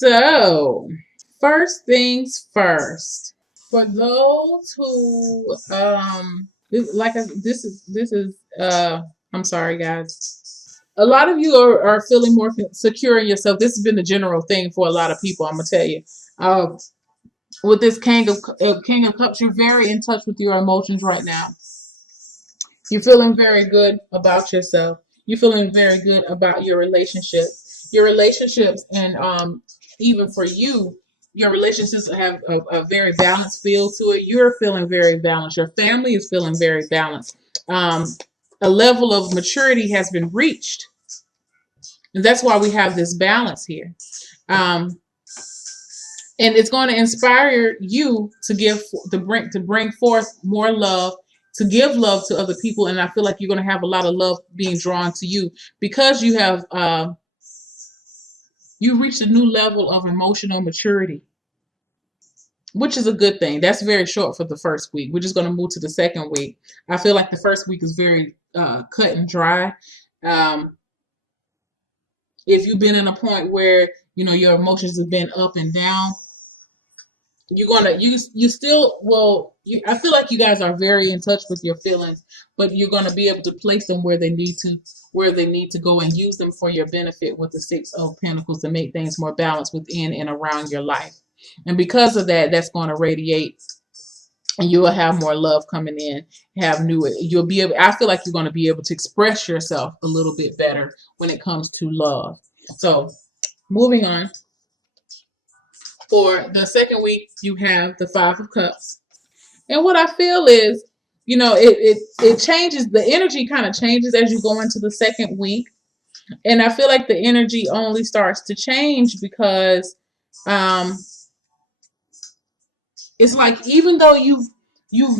So, first things first. For those who I'm sorry guys. A lot of you are feeling more secure in yourself. This has been the general thing for a lot of people, I'm gonna tell you. Uh, with this King of Cups, you're very in touch with your emotions right now. You're feeling very good about yourself. You're feeling very good about your relationships. Your relationships, and even for you, your relationships have a very balanced feel to it. You're feeling very balanced. Your family is feeling very balanced. Um, a level of maturity has been reached, and that's why we have this balance here. Um, and it's going to inspire you to bring forth more love, to give love to other people. And I feel like you're going to have a lot of love being drawn to you because you reached a new level of emotional maturity, which is a good thing. That's very short for the first week. We're just going to move to the second week. I feel like the first week is very cut and dry. um, if you've been in a point where your emotions have been up and down, you're gonna you still well you, I feel like you guys are very in touch with your feelings, but you're gonna be able to place them where they need to go and use them for your benefit with the Six of Pentacles to make things more balanced within and around your life. And because of that, that's going to radiate, and you will have more love coming in. You'll be able, I feel like you're going to be able to express yourself a little bit better when it comes to love. So moving on. For the second week, you have the Five of Cups. And what I feel is, it changes. The energy kind of changes as you go into the second week. And I feel like the energy only starts to change because um, it's like even though you've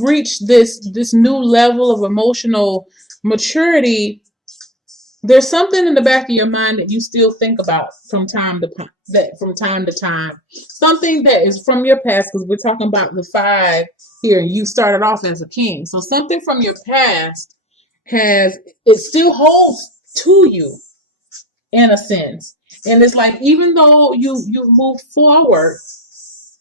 reached this new level of emotional maturity, there's something in the back of your mind that you still think about from time to time. Something that is from your past, because we're talking about the five here. You started off as a king, so something from your past it still holds to you in a sense. And it's like even though you move forward,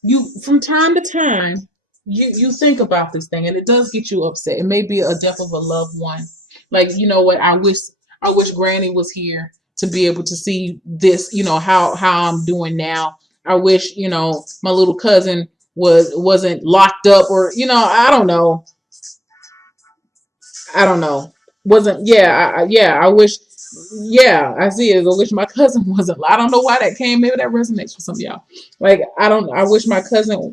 you from time to time you think about this thing, and it does get you upset. It may be a death of a loved one. Like, you know what, I wish Granny was here to be able to see this, how I'm doing now. I wish, my little cousin wasn't locked up, or I don't know. Wasn't yeah, I wish, yeah, I see it. I wish my cousin wasn't. I don't know why that came. Maybe that resonates for some of y'all. Like, I wish my cousin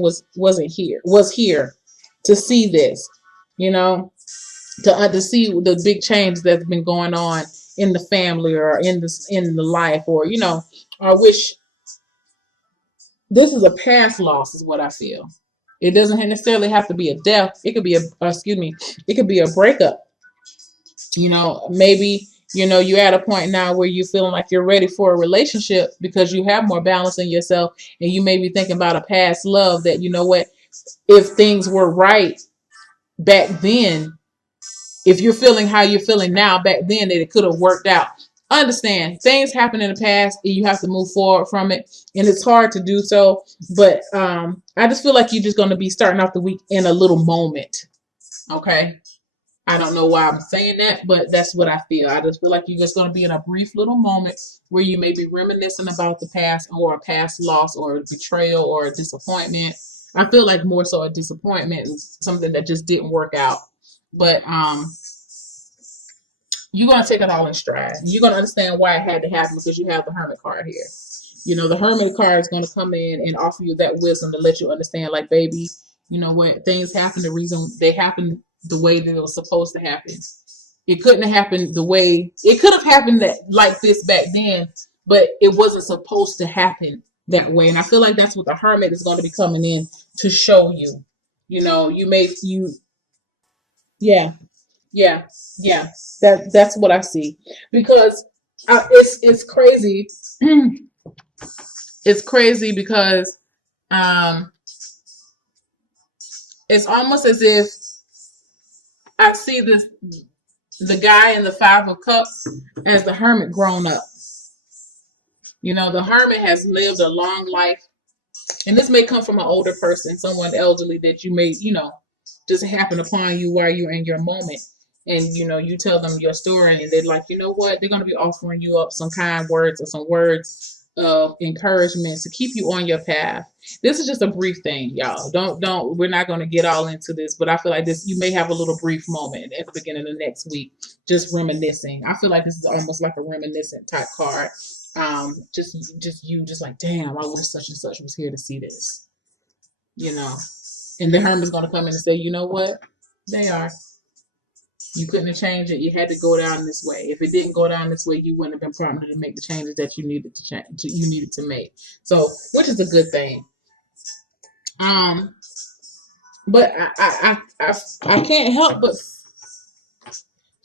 was here to see this, you know, to see the big change that's been going on in the family or in the life, or I wish. This is a past loss, is what I feel. It doesn't necessarily have to be a death. It could be excuse me, it could be a breakup. Maybe, you're at a point now where you're feeling like you're ready for a relationship because you have more balance in yourself, and you may be thinking about a past love that, what, if things were right back then, if you're feeling how you're feeling now back then, that it could have worked out. Understand, things happen in the past and you have to move forward from it, and it's hard to do so. But I just feel like you're just going to be starting off the week in a little moment. Okay, I don't know why I'm saying that, but that's what I feel. I just feel like you're just going to be in a brief little moment where you may be reminiscing about the past, or a past loss, or a betrayal, or a disappointment. I feel like more so a disappointment is something that just didn't work out. But you're going to take it all in stride. You're going to understand why it had to happen because you have the Hermit card here. The Hermit card is going to come in and offer you that wisdom to let you understand, like, baby, you know what, things happen the reason they happen the way that it was supposed to happen. It couldn't have happened the way it could have happened like this back then, but it wasn't supposed to happen that way. And I feel like that's what the Hermit is going to be coming in to show you. Yeah, yeah, yeah. That's what I see, because it's crazy. It's crazy because um, it's almost as if I see the guy in the Five of Cups as the Hermit grown up. The hermit has lived a long life, and this may come from an older person, someone elderly that you may, just happen upon you while you're in your moment. And you tell them your story, and they're like, you know what? They're going to be offering you up some kind words or some words of encouragement to keep you on your path. This is just a brief thing, y'all. Don't. We're not going to get all into this, but I feel like this. You may have a little brief moment at the beginning of the next week, just reminiscing. I feel like this is almost like a reminiscent type card. Just like, damn, I wish such and such was here to see this. You know, and the hermit's going to come in and say, you know what? They are. You couldn't have changed it. You had to go down this way. If it didn't go down this way, you wouldn't have been prompted to make the changes that you needed to change. You needed to make. So, which is a good thing. Um, but I can't help but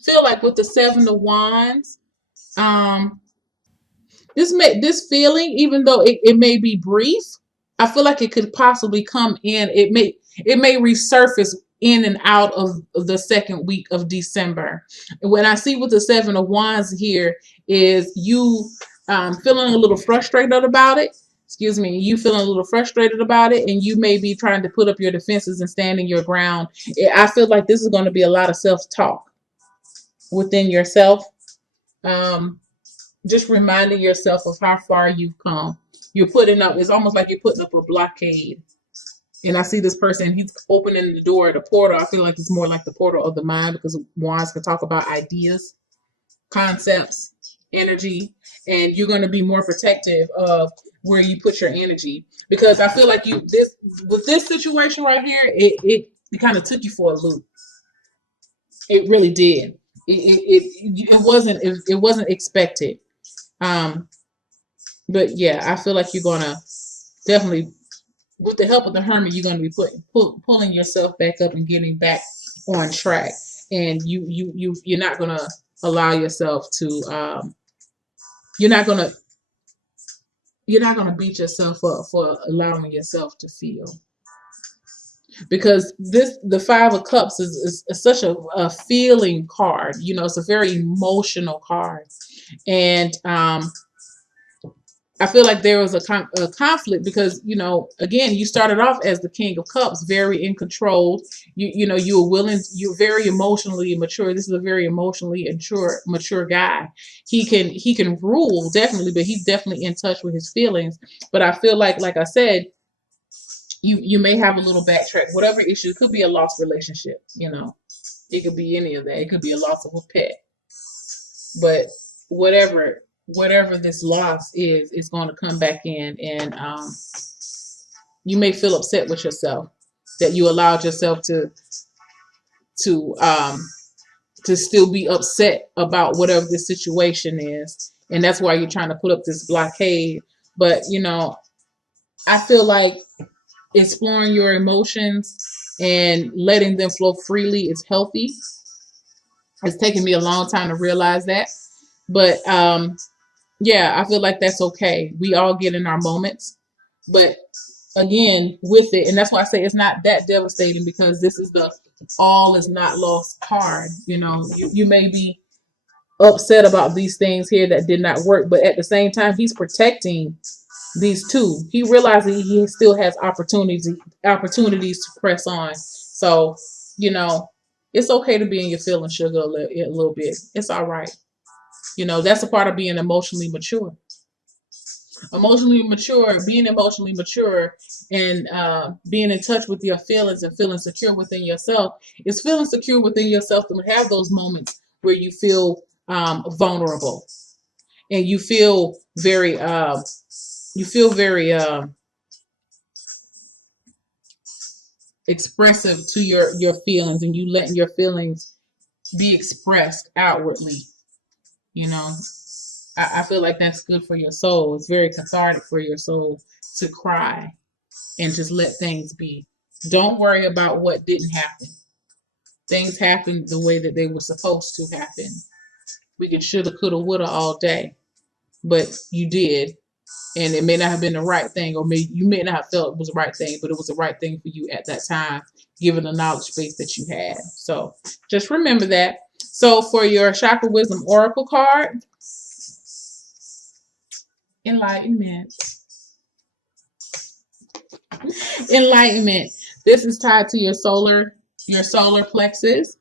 feel like with the Seven of Wands, um, this feeling, even though it may be brief, I feel like it could possibly come in. It may resurface in and out of the second week of December. When I see with the Seven of Wands here is you feeling a little frustrated about it. Excuse me, you feeling a little frustrated about it, and you may be trying to put up your defenses and stand in your ground. I feel like this is going to be a lot of self-talk within yourself. Um, just reminding yourself of how far you've come. You're putting up, it's almost like you're putting up a blockade. And I see this person, he's opening the door, the portal. I feel like it's more like the portal of the mind, because wands can talk about ideas, concepts, energy, and you're going to be more protective of where you put your energy. Because I feel like with this situation right here, it kind of took you for a loop. It really did. It wasn't expected. Um, but yeah, I feel like you're gonna definitely, with the help of the hermit, you're gonna be pulling yourself back up and getting back on track. And you're not gonna allow yourself to you're not gonna beat yourself up for allowing yourself to feel. Because the Five of Cups is such a feeling card. It's a very emotional card. And I feel like there was a conflict because, again, you started off as the King of Cups, very in control. You were willing, you're very emotionally mature. This is a very emotionally mature guy. He can rule, definitely, but he's definitely in touch with his feelings. But I feel like I said, you may have a little backtrack. Whatever issue, it could be a lost relationship, it could be any of that. It could be a loss of a pet. But whatever this loss is, it's going to come back in, and you may feel upset with yourself that you allowed yourself to still be upset about whatever this situation is, and that's why you're trying to put up this blockade. But I feel like exploring your emotions and letting them flow freely is healthy. It's taken me a long time to realize that, but yeah, I feel like that's okay. We all get in our moments, but again, with it, and that's why I say it's not that devastating, because this is the all is not lost card. You may be upset about these things here that did not work, but at the same time, he's protecting these two. He realizes he still has opportunities to press on. So, it's okay to be in your feelings, sugar, a little bit. It's all right. That's a part of being emotionally mature. Being emotionally mature, and being in touch with your feelings and feeling secure within yourself, is feeling secure within yourself to have those moments where you feel vulnerable, and you feel very expressive to your feelings, and you letting your feelings be expressed outwardly. You know, I feel like that's good for your soul. It's very cathartic for your soul to cry and just let things be. Don't worry about what didn't happen. Things happened the way that they were supposed to happen. We could shoulda, coulda, woulda all day, but you did, and it may not have been the right thing, or you may not have felt it was the right thing, but it was the right thing for you at that time, given the knowledge base that you had. So just remember that. So for your Chakra Wisdom Oracle card, Enlightenment. Enlightenment. This is tied to your solar plexus.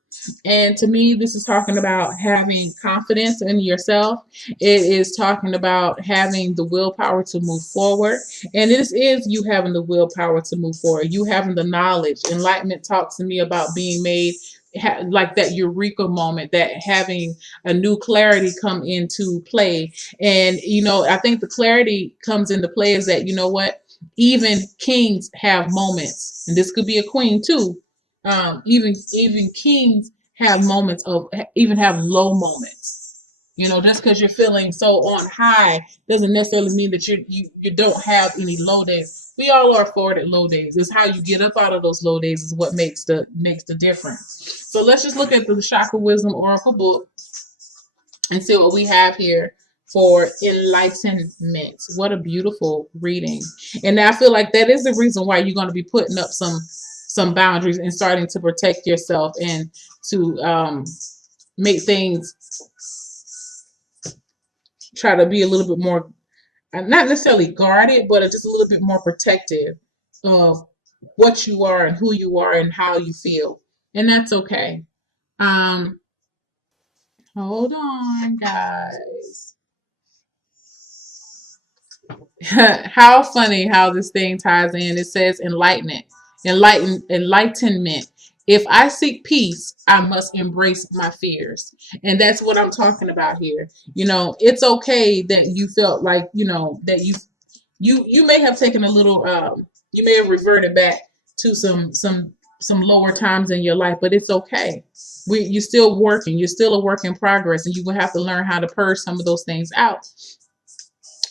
And to me, this is talking about having confidence in yourself. It is talking about having the willpower to move forward. And this is you having the willpower to move forward. You having the knowledge. Enlightenment talks to me about being made like that eureka moment, that having a new clarity come into play. And, I think the clarity comes into play is that, what? Even kings have moments, and this could be a queen too. Even kings have moments of even have low moments. Just because you're feeling so on high doesn't necessarily mean that you don't have any low days. We all are afforded low days. It's how you get up out of those low days is what makes the difference. So let's just look at the Chakra Wisdom Oracle book and see what we have here for enlightenment. What a beautiful reading. And I feel like that is the reason why you're going to be putting up some boundaries and starting to protect yourself and to make things, try to be a little bit more, not necessarily guarded, but just a little bit more protective of what you are and who you are and how you feel. And that's okay. Um, Hold on, guys. How funny how this thing ties in. It says enlightenment. If I seek peace, I must embrace my fears. And that's what I'm talking about here. It's okay that you felt like, that you may have taken a little you may have reverted back to some lower times in your life, but it's okay. You're still working, you're still a work in progress, and you will have to learn how to purge some of those things out.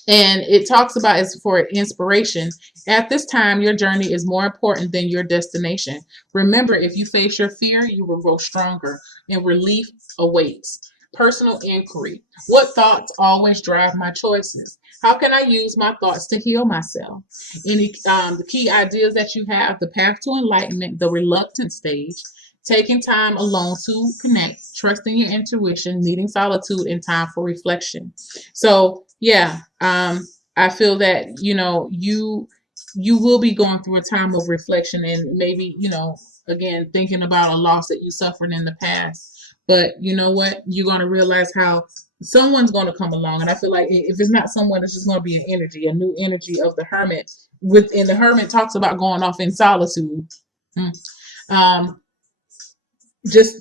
And it talks about as for inspiration. At this time, your journey is more important than your destination. Remember, if you face your fear, you will grow stronger, and relief awaits. Personal inquiry. What thoughts always drive my choices? How can I use my thoughts to heal myself? The key ideas that you have: the path to enlightenment, the reluctant stage, taking time alone to connect, trusting your intuition, needing solitude, and time for reflection. So yeah, I feel that you will be going through a time of reflection and maybe again thinking about a loss that you suffered in the past. But you know what? You're going to realize how someone's going to come along, and I feel like if it's not someone, it's just going to be an energy, a new energy of the hermit. And the hermit talks about going off in solitude. Um, just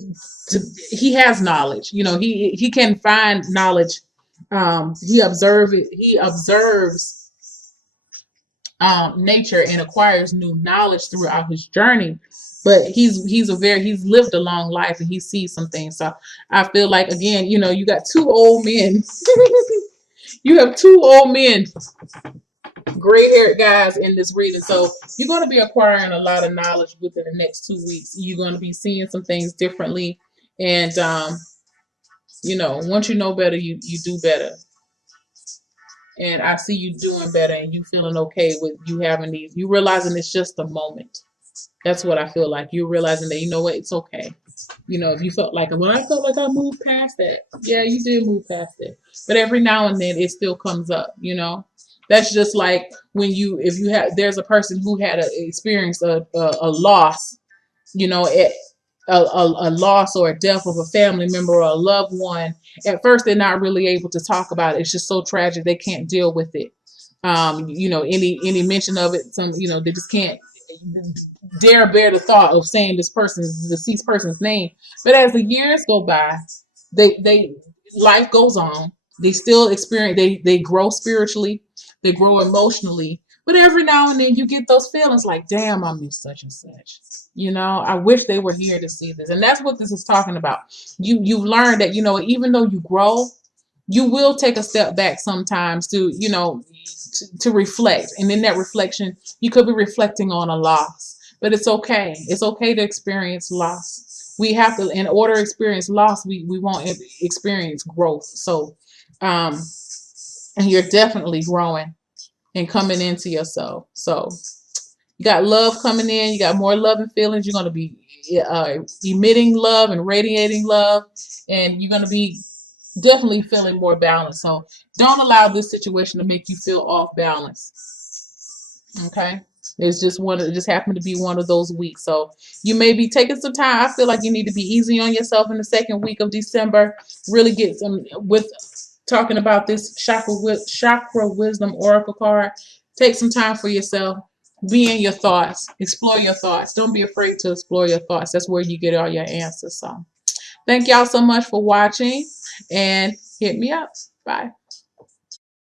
he has knowledge. He can find knowledge. He observes nature and acquires new knowledge throughout his journey. But he's lived a long life and he sees some things. So I feel like, again, you got two old men. You have two old men, gray-haired guys in this reading. So you're going to be acquiring a lot of knowledge within the next 2 weeks. You're going to be seeing some things differently. And, once you know better, you do better. And I see you doing better and you feeling okay with you having these. You realizing it's just a moment. That's what I feel like. You're realizing that, what, it's okay. If you felt like, well, I felt like I moved past that. Yeah, you did move past it. But every now and then it still comes up, That's just like when there's a person who had experienced a loss, a loss or a death of a family member or a loved one. At first, they're not really able to talk about it. It's just so tragic they can't deal with it. Any mention of it, they just can't dare bear the thought of saying this person's deceased person's name. But as the years go by, they life goes on. They still experience. They grow spiritually. They grow emotionally. But every now and then you get those feelings like, damn, I miss such and such. I wish they were here to see this. And that's what this is talking about. You've learned that, even though you grow, you will take a step back sometimes to, to reflect. And in that reflection, you could be reflecting on a loss. But it's okay. It's okay to experience loss. We have to, in order to experience loss, we won't experience growth. So, and you're definitely growing and coming into yourself. So you got love coming in. You got more love and feelings. You're going to be emitting love and radiating love. And you're going to be definitely feeling more balanced. So don't allow this situation to make you feel off balance. Okay. It's just one. It just happened to be one of those weeks. So you may be taking some time. I feel like you need to be easy on yourself in the second week of December. Really get some with talking about this chakra wisdom oracle card. Take some time for yourself. Be in your thoughts. Explore your thoughts. Don't be afraid to explore your thoughts. That's where you get all your answers. So thank y'all so much for watching, and hit me up. Bye.